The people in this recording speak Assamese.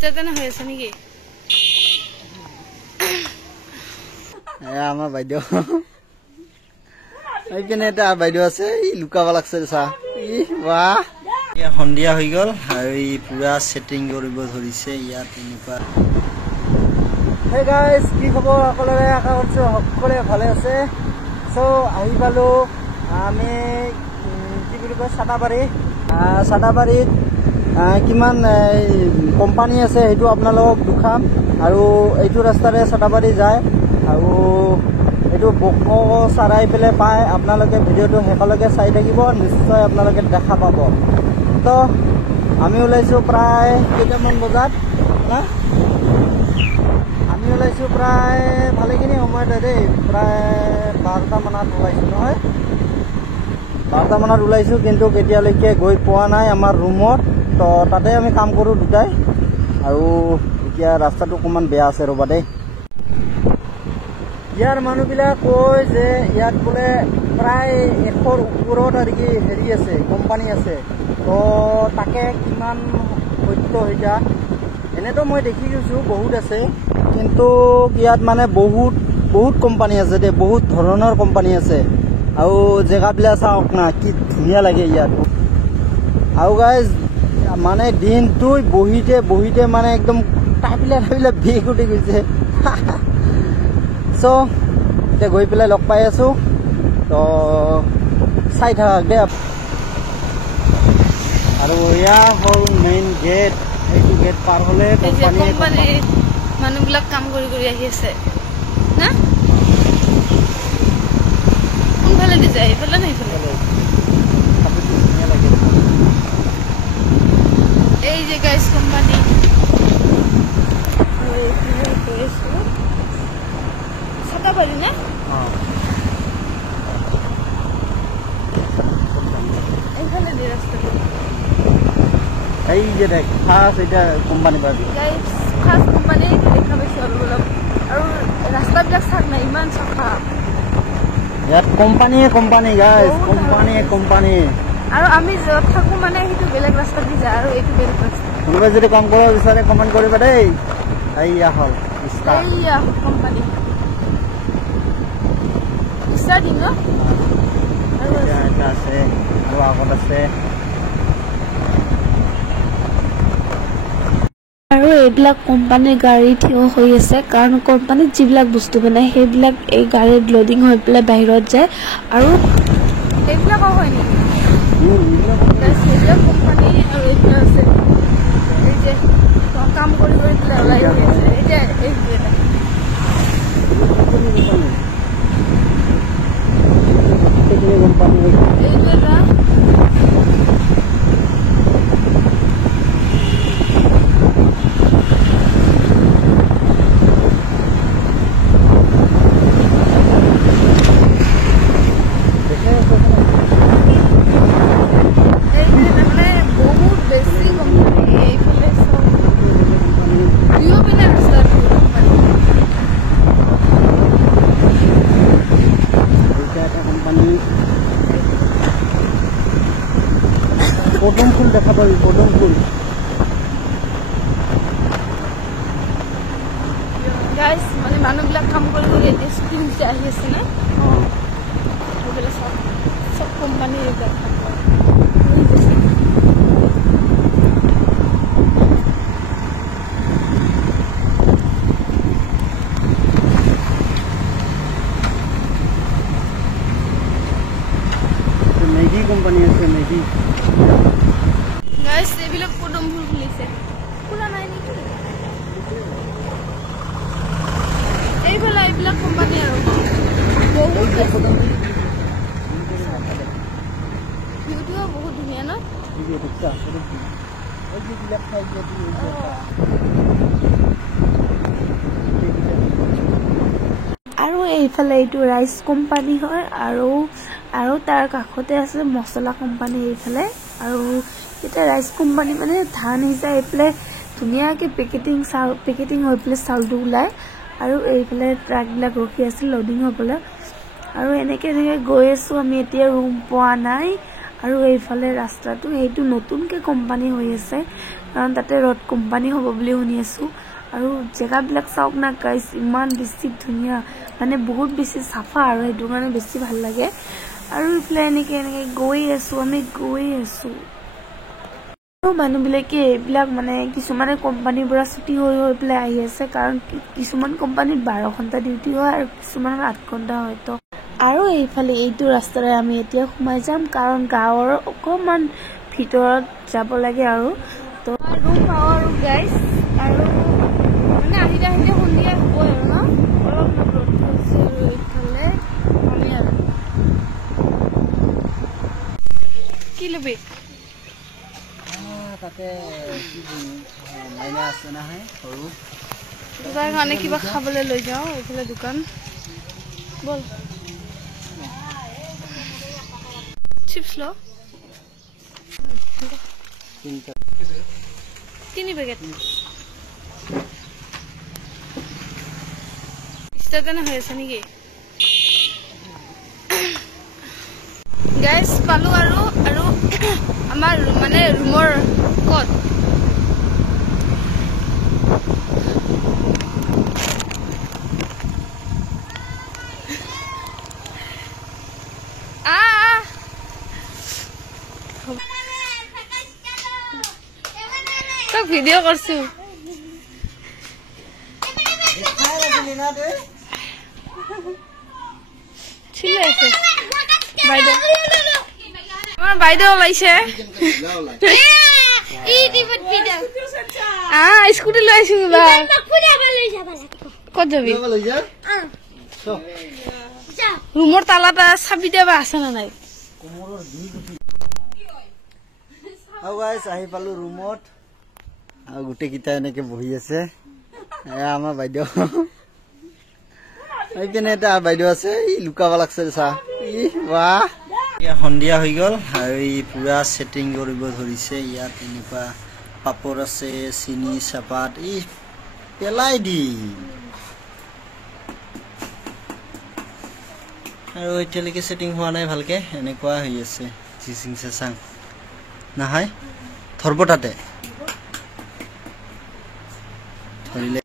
ষ্টেটনে হৈ আছে নেকি আমাৰ বাইদেউ এইপিনে এটা বাইদেউ আছে লুকাব লাগছে চা বাহ সন্ধিয়া হৈ গ'ল আৰু ই পুৰা সেটিং কৰিব ধৰিছে ইয়াত এনেকুৱা হে গাইজ কি খবৰ সকলোৰে আশা কৰিছো সকলোৱে ভালে আছে সো আহি পালো আমি কি বুলি কয় চাটাবাৰীত কিমান কোম্পানী আছে সেইটো আপোনালোকক দেখাম আৰু এইটো ৰাস্তাৰে চাটাবাৰী যায় আৰু এইটো বকো চাৰাই পেলাই পায় আপোনালোকে ভিডিঅ'টো শেষলৈকে চাই থাকিব নিশ্চয় আপোনালোকে দেখা পাব তো আমি ওলাইছো প্ৰায় কেইটামান বজাত না আমি ওলাইছো প্ৰায় ভালেখিনি সময়তে দেই প্ৰায় 12টা মানত ওলাইছো নহয় 12টা মানত ওলাইছো কিন্তু এতিয়ালৈকে গৈ পোৱা নাই আমাৰ ৰুমত তো তাতে আমি কাম কৰোঁ দুটাই আৰু এতিয়া ৰাস্তাটো অকণমান বেয়া আছে ৰ'বা দেই ইয়াৰ মানুহবিলাক কয় যে ইয়াত বোলে প্ৰায় 100ৰ ওপৰত আৰু কি হেৰি আছে কোম্পানী আছে তো তাকে কিমান সত্য এতিয়া এনেতো মই দেখি গৈছোঁ বহুত আছে কিন্তু ইয়াত মানে বহুত কোম্পানী আছে দেই বহুত ধৰণৰ কোম্পানী আছে আৰু জেগাবিলাক চাওক না কি ধুনীয়া লাগে ইয়াত আৰু গাইজ মানে দিনটো বহিতে মানে একদম টাইবিলাক বিষ উঠি গৈছে চ' এতিয়া গৈ পেলাই লগ পাই আছো তো চাই থাকক দেই আৰু এয়া হ'ল মেইন গেট এইটো গেট পাৰ হ'লে কোম্পানী মানুহবিলাক কাম কৰি আহি আছে না কোনফালে দি যায় এইফালে না এইফালে এই যে গাইজ কোম্পানী চাটাবাৰী না এইফালে দি ৰাস্তাটো এই যে দেখ খাস এটা কোম্পানী পাবি খাস কোম্পানী দেখা পাইছোঁ অলপ আৰু ৰাস্তাবিলাক চাক না ইমান চাফা ইয়াত কোম্পানী গাইজ কোম্পানী আৰু আমি য'ত থাকোঁ মানে সেইটো বেলেগ ৰাস্তা দি যায় আৰু এইটো বেলেগ ৰাস্তা কোনোবাই যদি কাম কৰিব বিচাৰে কমেণ্ট কৰিবা দেই এইয়া হ'ল কোম্পানী ষ্টাৰ্টিং ন এটা আছে আৰু আগত আছে আৰু এইবিলাক কোম্পানীৰ গাড়ী থিয় হৈ আছে কাৰণ কোম্পানীত যিবিলাক বস্তু বনায় সেইবিলাক এই গাড়ীত লোডিং হৈ পেলাই বাহিৰত যায় আৰু এইবিলাকো হয় নেকি সেইবিলাক কোম্পানী আৰু এইবিলাক আছে এই যে কাম কৰি পেলাই ওলাই গৈ আছে এতিয়া এইটো এটা এইটো এটা পদুম ফুল দেখা পাবি পদুম ফুল গাইজ মানে মানুহবিলাক কাম কৰি এতিয়া স্কিম যে আহি আছে না সেইবিলাক চব কোম্পানী এইবিলাক কাম কৰে মেগী কোম্পানী আছে মেগী গাইজ এইবিলাক পদুম ফুল ফুলিছে ফুলা নাই নেকি এইফালে এইবিলাক কোম্পানী আৰু বহুত ভিউটোও বহুত ধুনীয়া ন আৰু এইফালে এইটো ৰাইচ কোম্পানী হয় আৰু তাৰ কাষতে আছে মছলা কোম্পানী এইফালে আৰু এটা ৰাইচ কোম্পানী মানে ধান হিচাপে এইফালে ধুনীয়াকৈ পেকেটিং হৈ পেলাই চাউলটো ওলায় আৰু এইফালে ট্ৰাকবিলাক ৰখি আছে লোডিং হ'বলৈ আৰু এনেকৈ গৈ আছোঁ আমি এতিয়া ৰুম পোৱা নাই আৰু এইফালে ৰাস্তাটো সেইটো নতুনকৈ কোম্পানী হৈ আছে কাৰণ তাতে ৰড কোম্পানী হ'ব বুলি শুনি আছোঁ আৰু জেগাবিলাক চাওক না গাইজ ইমান বেছি ধুনীয়া মানে বহুত বেছি চাফা আৰু সেইটো কাৰণে বেছি ভাল লাগে আৰু এইফালে এনেকৈ গৈ আছোঁ আমি আৰু মানুহবিলাকে এইবিলাক মানে কিছুমানে কোম্পানীৰ পৰা ছুটি হৈ পেলাই আহি আছে কাৰণ কিছুমান কোম্পানীত 12 ঘণ্টা ডিউটি হয় আৰু কিছুমানৰ 8 ঘণ্টা হয় তো আৰু এইফালে এইটো ৰাস্তাৰে আমি এতিয়া সোমাই যাম কাৰণ গাঁৱৰ অকণমান ভিতৰত যাব লাগে আৰু তো ৰুম পাওঁ আৰু গাইজ আৰু মানে আহিলে সন্ধিয়া হ'বই আৰু ন অলপ ৰ'দ হৈছে আৰু এইফালে পানী আৰু কি ল'বি তাতে মাইনা আছে নহয় সৰু তাৰ কাৰণে কিবা খাবলৈ লৈ যাওঁ এইফালে দোকান বল চিপছ ল 3 পেকেট ষ্টাৰ্টেনে হৈ আছে নেকি গাইজ পালোঁ আৰু আমাৰ মানে ৰুমৰ ক'ত তক ভিডিঅ' কৰছো আমাৰ বাইদেউ ওলাইছে স্কুটি লৈ আহিছো ক'ত যাবি ৰুমৰ তালাটা চাবি দেবা আছে না নাই আহি পালো ৰুমত আৰু গোটেইকেইটা এনেকে বহি আছে আমাৰ বাইদেউ এইপিনে এটা বাইদেউ আছে লুকাব লাগছে চা বাহ সন্ধিয়া হৈ গ'ল আৰু পুৰা ছেটিং কৰিব ধৰিছে ইয়াত এনেকুৱা পাপৰ আছে চিনি চাপাত পেলাই দি আৰু এতিয়ালৈকে ছেটিং হোৱা নাই ভালকে এনেকুৱা হৈ আছে চিচিং চেচাং নহয় ধৰব তাতে ধৰিলে